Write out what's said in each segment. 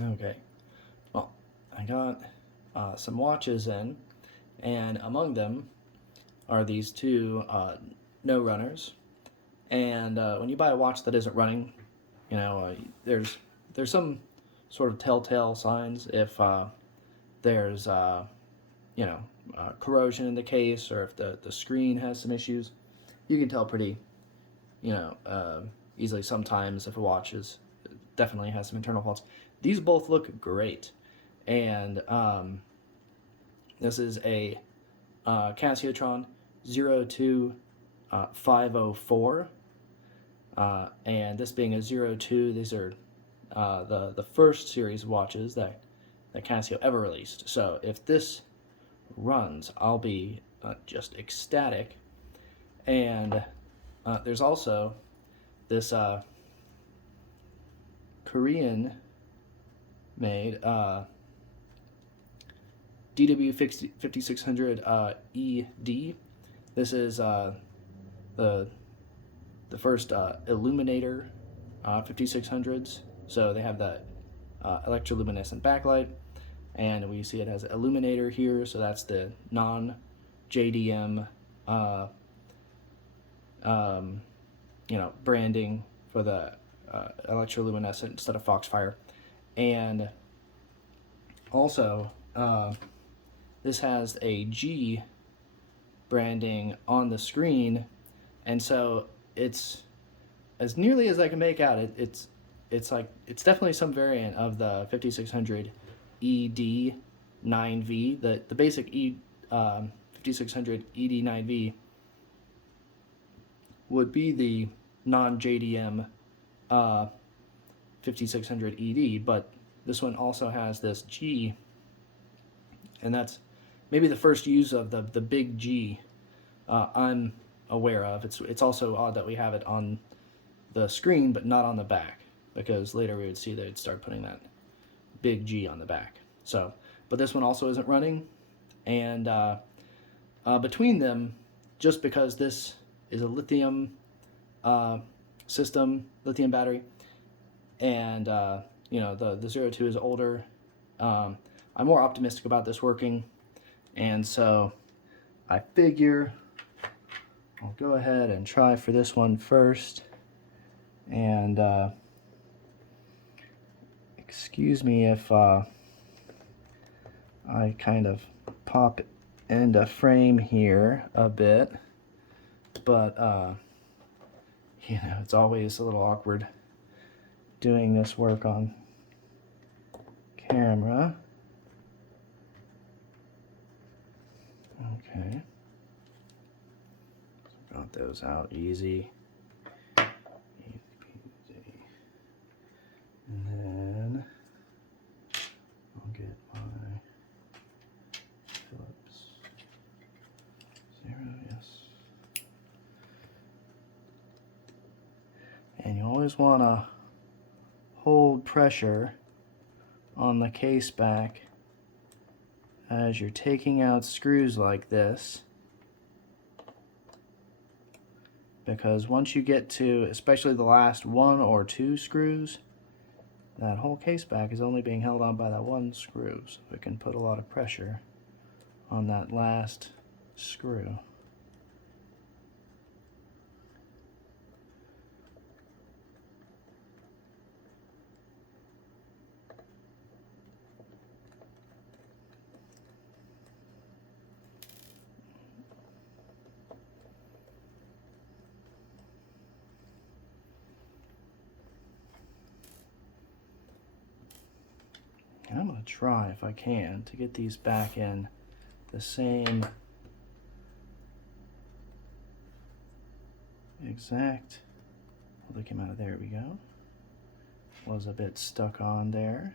Okay, well, I got some watches in, and among them are these two no runners. And when you buy a watch that isn't running, there's some sort of telltale signs if there's corrosion in the case, or if the screen has some issues. You can tell pretty easily sometimes if a watch is definitely has some internal faults. These both look great, and this is a Casiotron 02504, and this being a 02, these are the first series of watches that Casio ever released. So if this runs, I'll be just ecstatic. And there's also this Korean made DW-5600ED. This is the first illuminator 5600s. So they have the electroluminescent backlight, and we see it has illuminator here. So that's the non-JDM branding for the electroluminescent instead of Foxfire. And also this has a G branding on the screen, and so it's, as nearly as I can make out, it's definitely some variant of the 5600 ED-9V. The basic 5600 ED-9V would be the non-JDM 5600 ED, but this one also has this G, and that's maybe the first use of the big G I'm aware of. It's also odd that we have it on the screen but not on the back, because later we would see they'd start putting that big G on the back. So, but this one also isn't running, and between them, just because this is a lithium system, lithium battery, and the 02 is older, I'm more optimistic about this working, and so I figure I'll go ahead and try for this one first. And excuse me if I kind of pop into frame here a bit, but it's always a little awkward doing this work on camera. Okay, got those out easy. And then I'll get my Phillips 0, yes. And you always want to hold pressure on the case back as you're taking out screws like this, because once you get to especially the last one or two screws, that whole case back is only being held on by that one screw, so it can put a lot of pressure on that last screw. And I'm going to try, if I can, to get these back in the same exact. Well, they came out of there. We go. Was a bit stuck on there.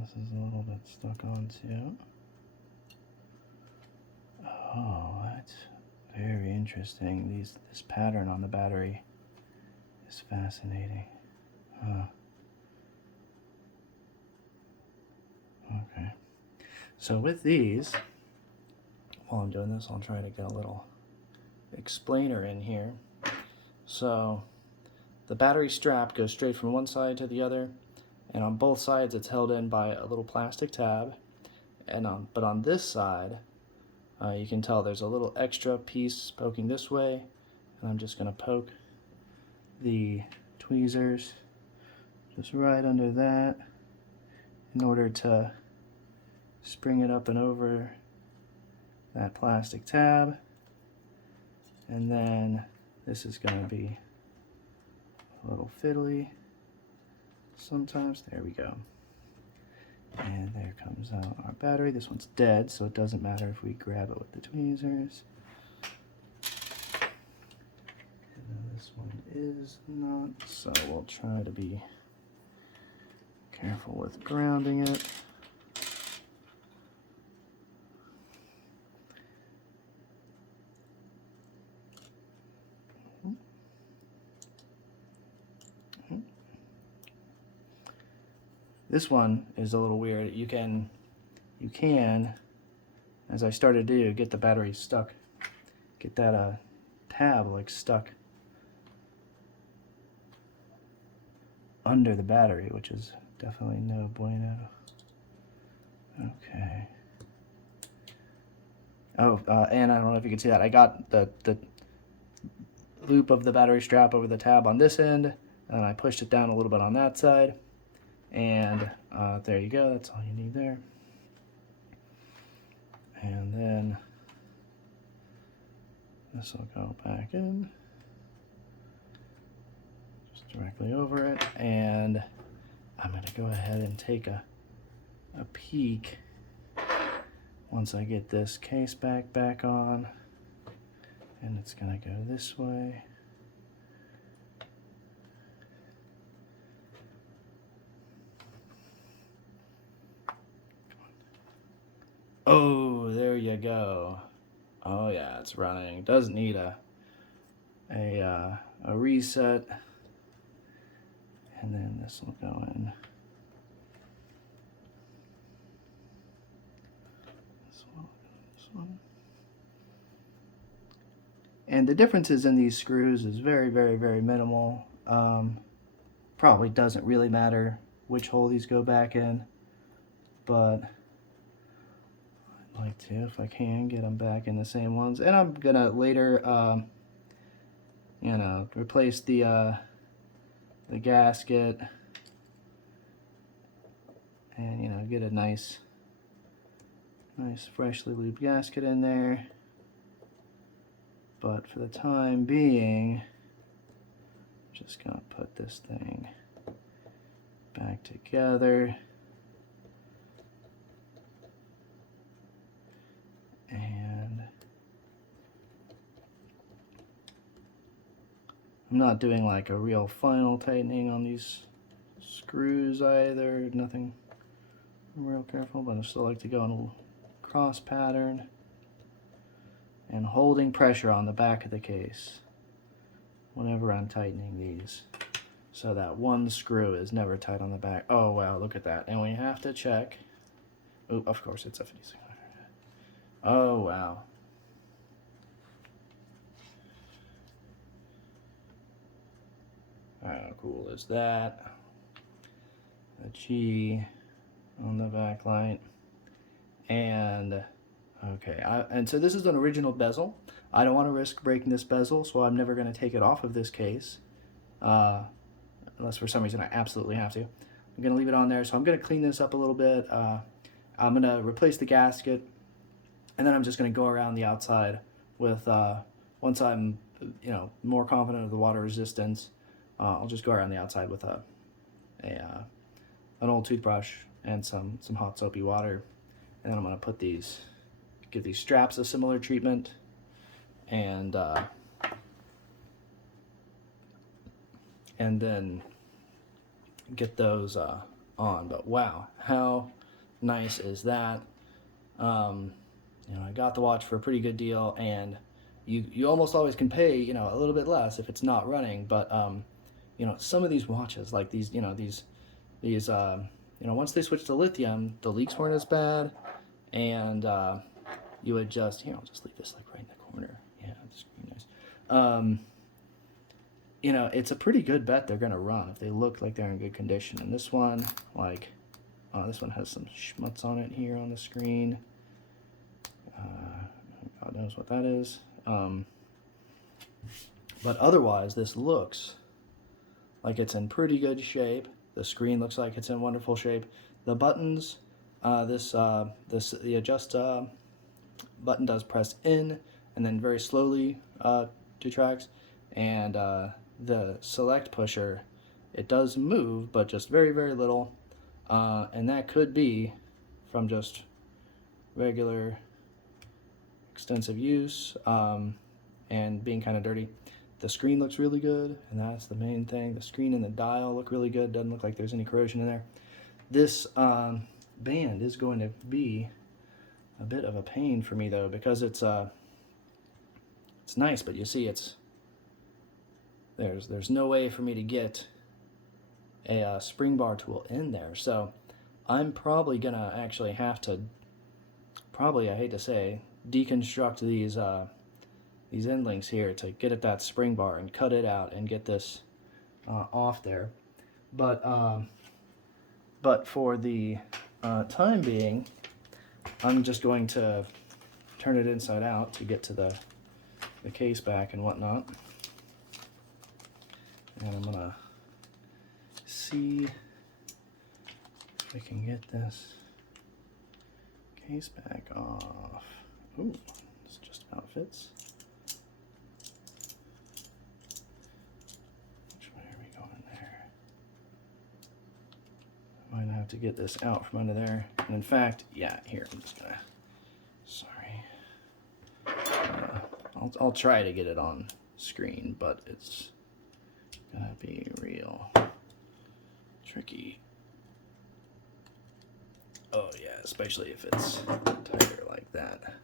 This is a little bit stuck on too. Oh, that's very interesting. This pattern on the battery is fascinating. Huh. Okay. So with these, while I'm doing this, I'll try to get a little explainer in here. So the battery strap goes straight from one side to the other, and on both sides it's held in by a little plastic tab. And but on this side, you can tell there's a little extra piece poking this way, and I'm just going to poke the tweezers just right under that in order to spring it up and over that plastic tab. And then this is going to be a little fiddly sometimes. There we go. And there comes out our battery. This one's dead, so it doesn't matter if we grab it with the tweezers. And then this one is not, so we'll try to be careful with grounding it. This one is a little weird. You can, as I started to do, get the battery stuck. Get that tab like stuck under the battery, which is definitely no bueno. Okay. Oh, and I don't know if you can see that. I got the loop of the battery strap over the tab on this end, and I pushed it down a little bit on that side. And there you go, that's all you need there. And then this will go back in, just directly over it. And I'm going to go ahead and take a peek once I get this case back on. And it's going to go this way. Oh, there you go. Oh yeah, it's running. Doesn't need a reset. And then this will go in. This one. And the differences in these screws is very, very, very minimal. Probably doesn't really matter which hole these go back in, but like to, if I can, get them back in the same ones. And I'm gonna later replace the gasket and get a nice freshly lubed gasket in there. But for the time being, I'm just gonna put this thing back together. And I'm not doing like a real final tightening on these screws either. Nothing real careful, but I still like to go in a cross pattern and holding pressure on the back of the case whenever I'm tightening these, so that one screw is never tight on the back. Oh wow, look at that. And we have to check. Oh, of course it's a 5600. Oh wow. How cool is that? A G on the backlight. And okay, and so this is an original bezel. I don't want to risk breaking this bezel, so I'm never going to take it off of this case, unless for some reason I absolutely have to. I'm going to leave it on there, so I'm going to clean this up a little bit. I'm going to replace the gasket, and then I'm just going to go around the outside with, once I'm more confident of the water resistance, I'll just go around the outside with an old toothbrush and some hot soapy water, and then I'm going to give these straps a similar treatment, and then get those on. But wow, how nice is that? I got the watch for a pretty good deal, and you almost always can pay a little bit less if it's not running. But some of these watches, like these once they switched to lithium, the leaks weren't as bad, and you would just, here, I'll just leave this like right in the corner. Yeah, that's pretty nice. You know, it's a pretty good bet they're going to run if they look like they're in good condition. And this one, like, oh, this one has some schmutz on it here on the screen. God knows what that is. But otherwise, this looks like it's in pretty good shape. The screen looks like it's in wonderful shape. The buttons, the adjust button does press in and then very slowly detracts. And the select pusher, it does move, but just very, very little. And that could be from just regular extensive use and being kind of dirty. The screen looks really good, and that's the main thing. The screen and the dial look really good. Doesn't look like there's any corrosion in there. This band is going to be a bit of a pain for me though, because it's nice, but you see there's no way for me to get a spring bar tool in there. So I'm probably gonna actually have to, I hate to say, deconstruct these end links here to get at that spring bar and cut it out and get this off there. But for the time being, I'm just going to turn it inside out to get to the case back and whatnot. And I'm gonna see if we can get this case back off. Ooh, this just about fits. Which way are we going there? I might have to get this out from under there. And in fact, yeah, here, I'm just gonna, sorry. I'll try to get it on screen, but it's gonna be real tricky. Oh yeah, especially if it's tighter like that.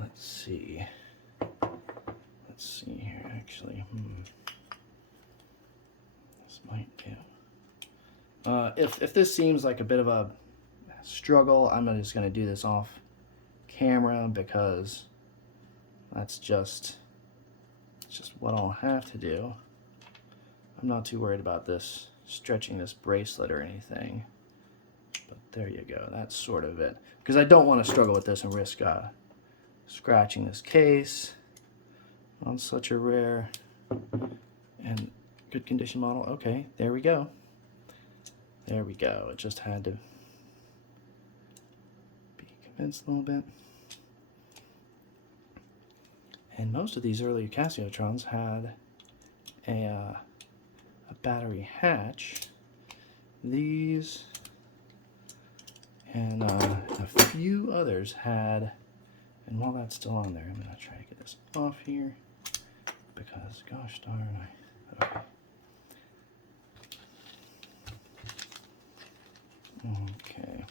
Let's see here actually. This might do. If this seems like a bit of a struggle, I'm just gonna do this off camera because that's just what I'll have to do. I'm not too worried about this stretching this bracelet or anything, but there you go. That's sort of it, because I don't want to struggle with this and risk scratching this case on such a rare and good condition model. Okay, there we go. There we go. It just had to be convinced a little bit. And most of these early Casiotrons had a battery hatch. These and a few others had, and while that's still on there, I'm going to try to get this off here because, gosh darn, okay. Okay.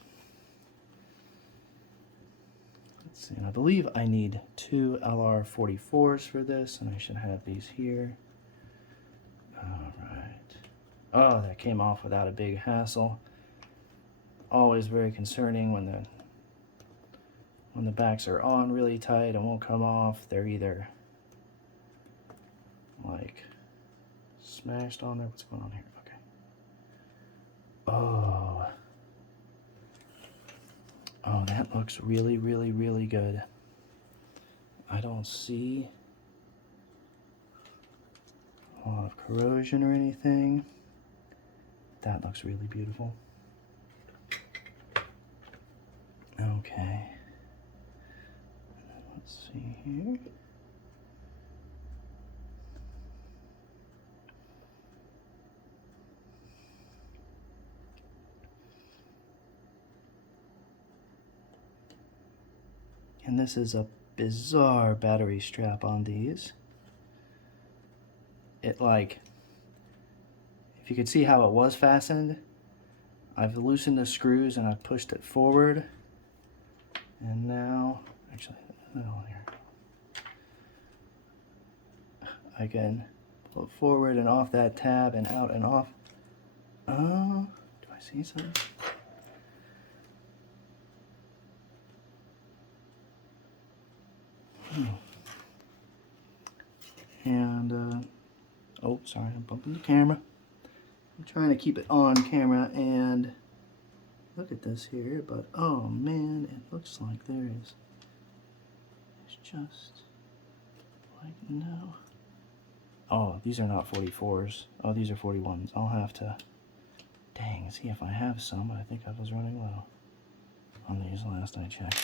Let's see, and I believe I need 2 LR44s for this, and I should have these here. All right. Oh, that came off without a big hassle. Always very concerning when the backs are on really tight and won't come off. They're either like smashed on there. What's going on here? Okay. Oh, that looks really, really, really good. I don't see a lot of corrosion or anything. That looks really beautiful. Okay. And then let's see here. And this is a bizarre battery strap on these. It, like, if you could see how it was fastened, I've loosened the screws and I've pushed it forward. And now, actually, here, I can pull it forward and off that tab and out and off. Do I see something? And, oh, sorry, I'm bumping the camera. I'm trying to keep it on camera, and look at this here, but oh man, it looks like there is, it's just like, no. Oh, these are not 44s. Oh, these are 41s. I'll have to, dang, see if I have some, but I think I was running low on these last I checked.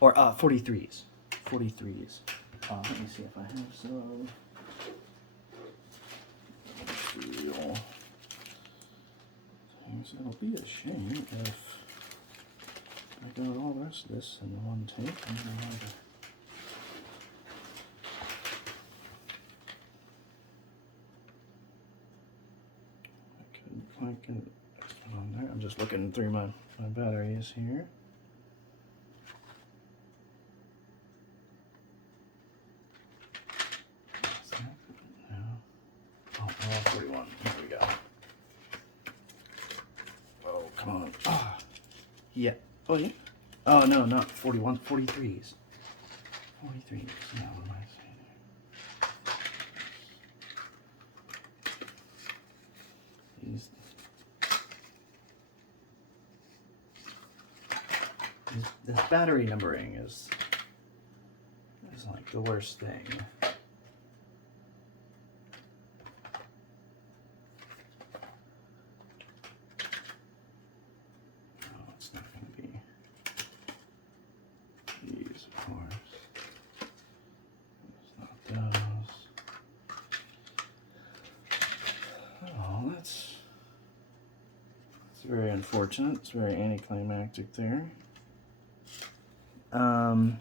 Or 43s. 43s. Let me see if I have some. It'll be a shame if I got all the rest of this in one take. I'm gonna have to. I couldn't quite get it on there. I'm just looking through my batteries here. Oh, 41. Here we go. Oh, come on. Ah. Yeah. Oh, yeah. Oh, no, not 41. 43s. 43s. No, what am I saying there? This battery numbering is like the worst thing. Very unfortunate. It's very anticlimactic there. Dang,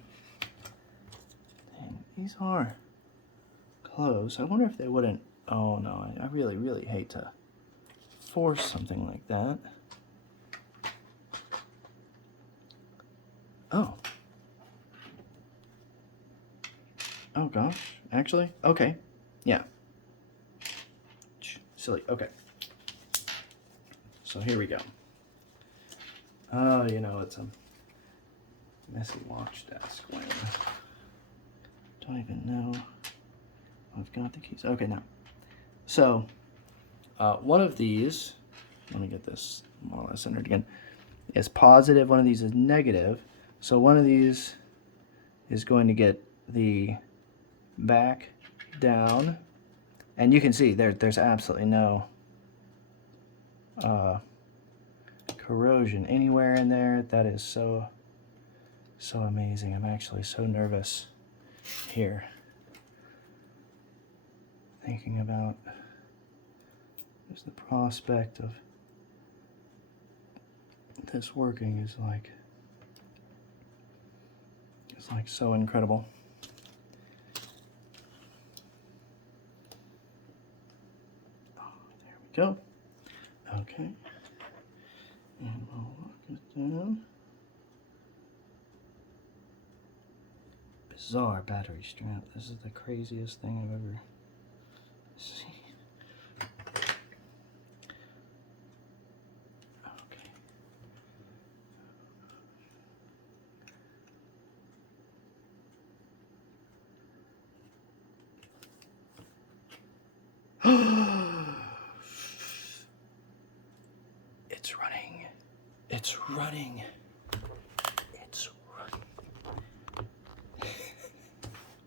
these are close. I wonder if they wouldn't. Oh no, I really, really hate to force something like that. Oh. Oh gosh. Actually? Okay. Yeah. Silly. Okay. So here we go. Oh, you know, it's a messy watch desk when don't even know I've got the keys. Okay, now. So, one of these, let me get this more or less centered again, is positive, one of these is negative. So one of these is going to get the back down, and you can see there's absolutely no corrosion anywhere in there. That is so amazing. I'm actually so nervous here thinking about just the prospect of this working is like, it's like so incredible. Oh, there we go. Okay. And we'll lock it down. Bizarre battery strap. This is the craziest thing I've ever seen. It's running. It's running. It's running.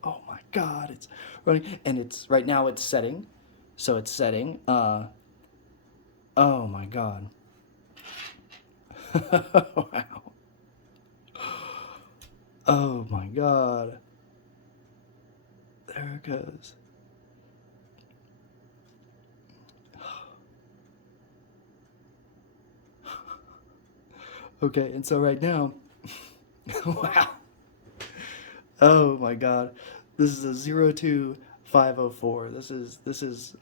Oh my God, it's running. And it's right now it's setting. So it's setting. Oh my God. Wow. Oh my God. There it goes. Okay, and so right now, wow. Oh my God, this is a 02504. This is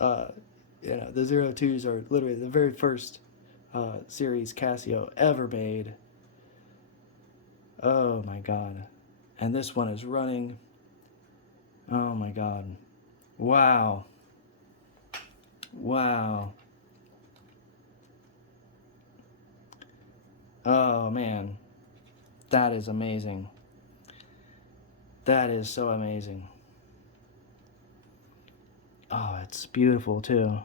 you know, the 02s are literally the very first series Casio ever made. Oh my God, and this one is running. Oh my God, wow, wow. Oh man, that is amazing. That is so amazing. Oh, it's beautiful too.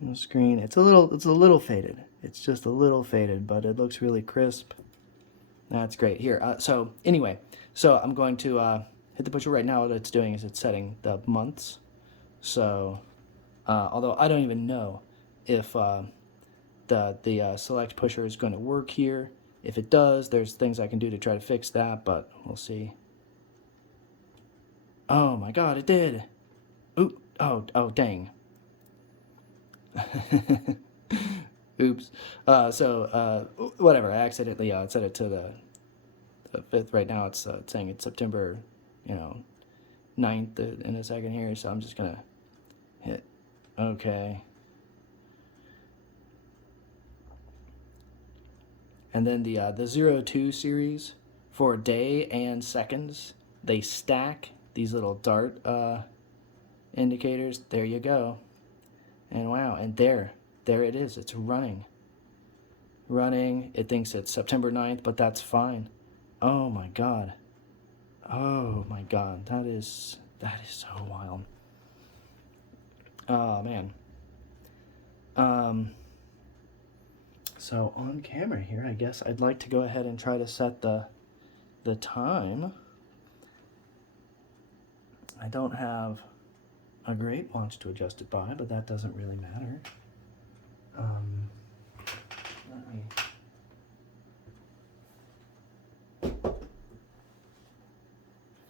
The screen, it's a little faded. It's just a little faded, but it looks really crisp. That's great. Here, so anyway, so I'm going to hit the pusher right now. What it's doing is it's setting the months. So, although I don't even know if the select pusher is going to work here. If it does, there's things I can do to try to fix that, but we'll see. Oh my God, it did. Ooh, oh, dang. Oops. Whatever. I accidentally set it to the 5th. Right now it's saying it's September, 9th in a second here. So I'm just going to hit OK. And then the 02 series for day and seconds, they stack these little dart indicators. There you go. And wow, and there it is. It's running. It thinks it's September 9th, but that's fine. Oh my God. Oh my God. That is so wild. Oh man. So on camera here, I guess I'd like to go ahead and try to set the time. I don't have a great watch to adjust it by, but that doesn't really matter. Let me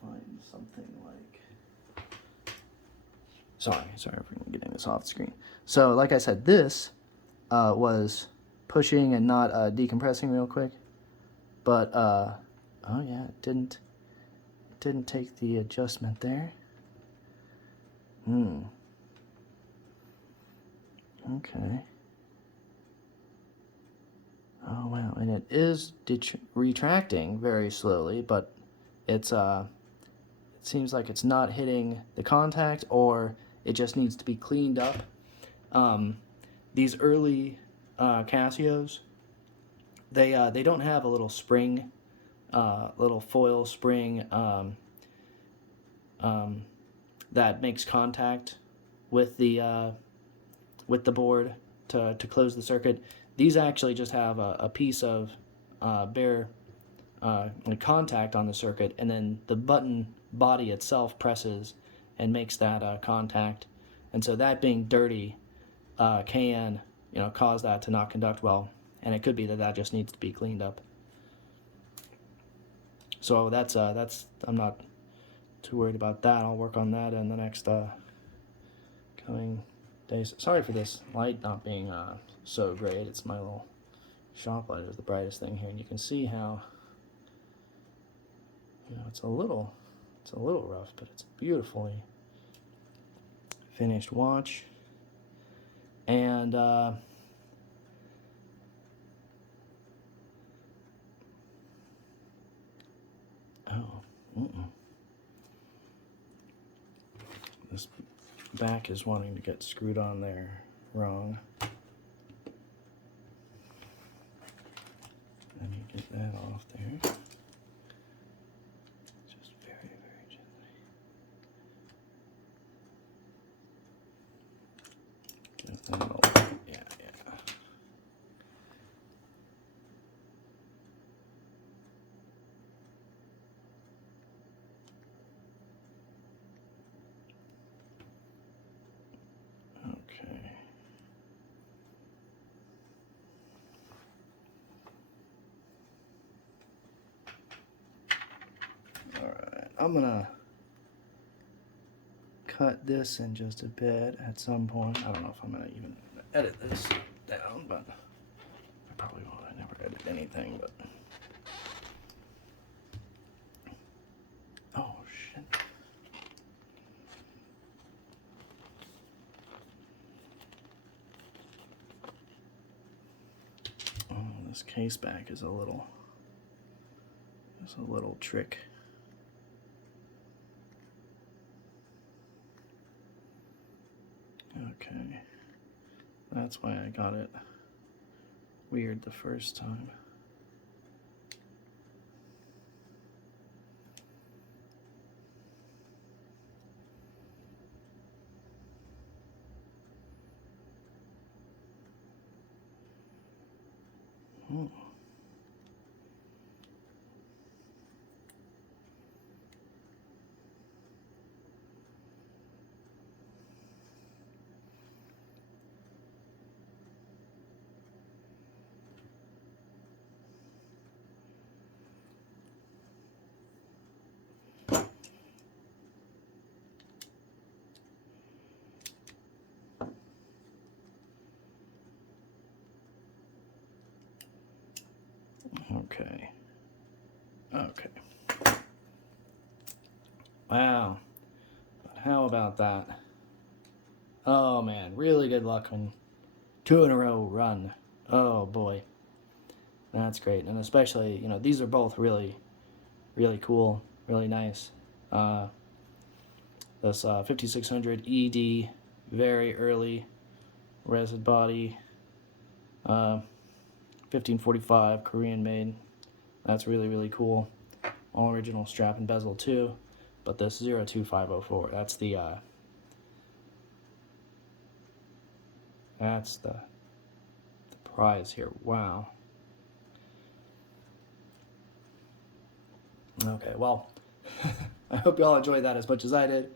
find something like... Sorry for getting this off the screen. So like I said, this was pushing and not decompressing real quick. But, oh yeah, it didn't take the adjustment there. Okay. Oh wow, and it is retracting very slowly, but it's it seems like it's not hitting the contact, or it just needs to be cleaned up. These early Casios, they don't have a little spring, little foil spring that makes contact with the board to close the circuit. These actually just have a piece of bare contact on the circuit, and then the button body itself presses and makes that contact. And so that being dirty can cause that to not conduct well, and it could be that just needs to be cleaned up. So that's I'm not too worried about that. I'll work on that in the next coming days. Sorry for this light not being so great. It's my little shop light is the brightest thing here, and you can see how it's a little rough, but it's a beautifully finished watch. And this back is wanting to get screwed on there wrong. Let me get that off there. Just very, very gently. Get that all, yeah. Okay. Alright, I'm gonna cut this in just a bit at some point. I don't know if I'm gonna even edit this down, but I probably won't. I never edit anything, but oh shit. Oh, this case back is a little trick. Okay, that's why I got it weird the first time. Wow. How about that? Oh man, really good luck on 2 in a row run. Oh boy. That's great. And especially, these are both really, really cool, really nice. This 5600 ED, very early resin body. 1545 Korean made. That's really, really cool. All original strap and bezel too. But this 02504, that's the prize here. Wow. Okay, well, I hope you all enjoyed that as much as I did.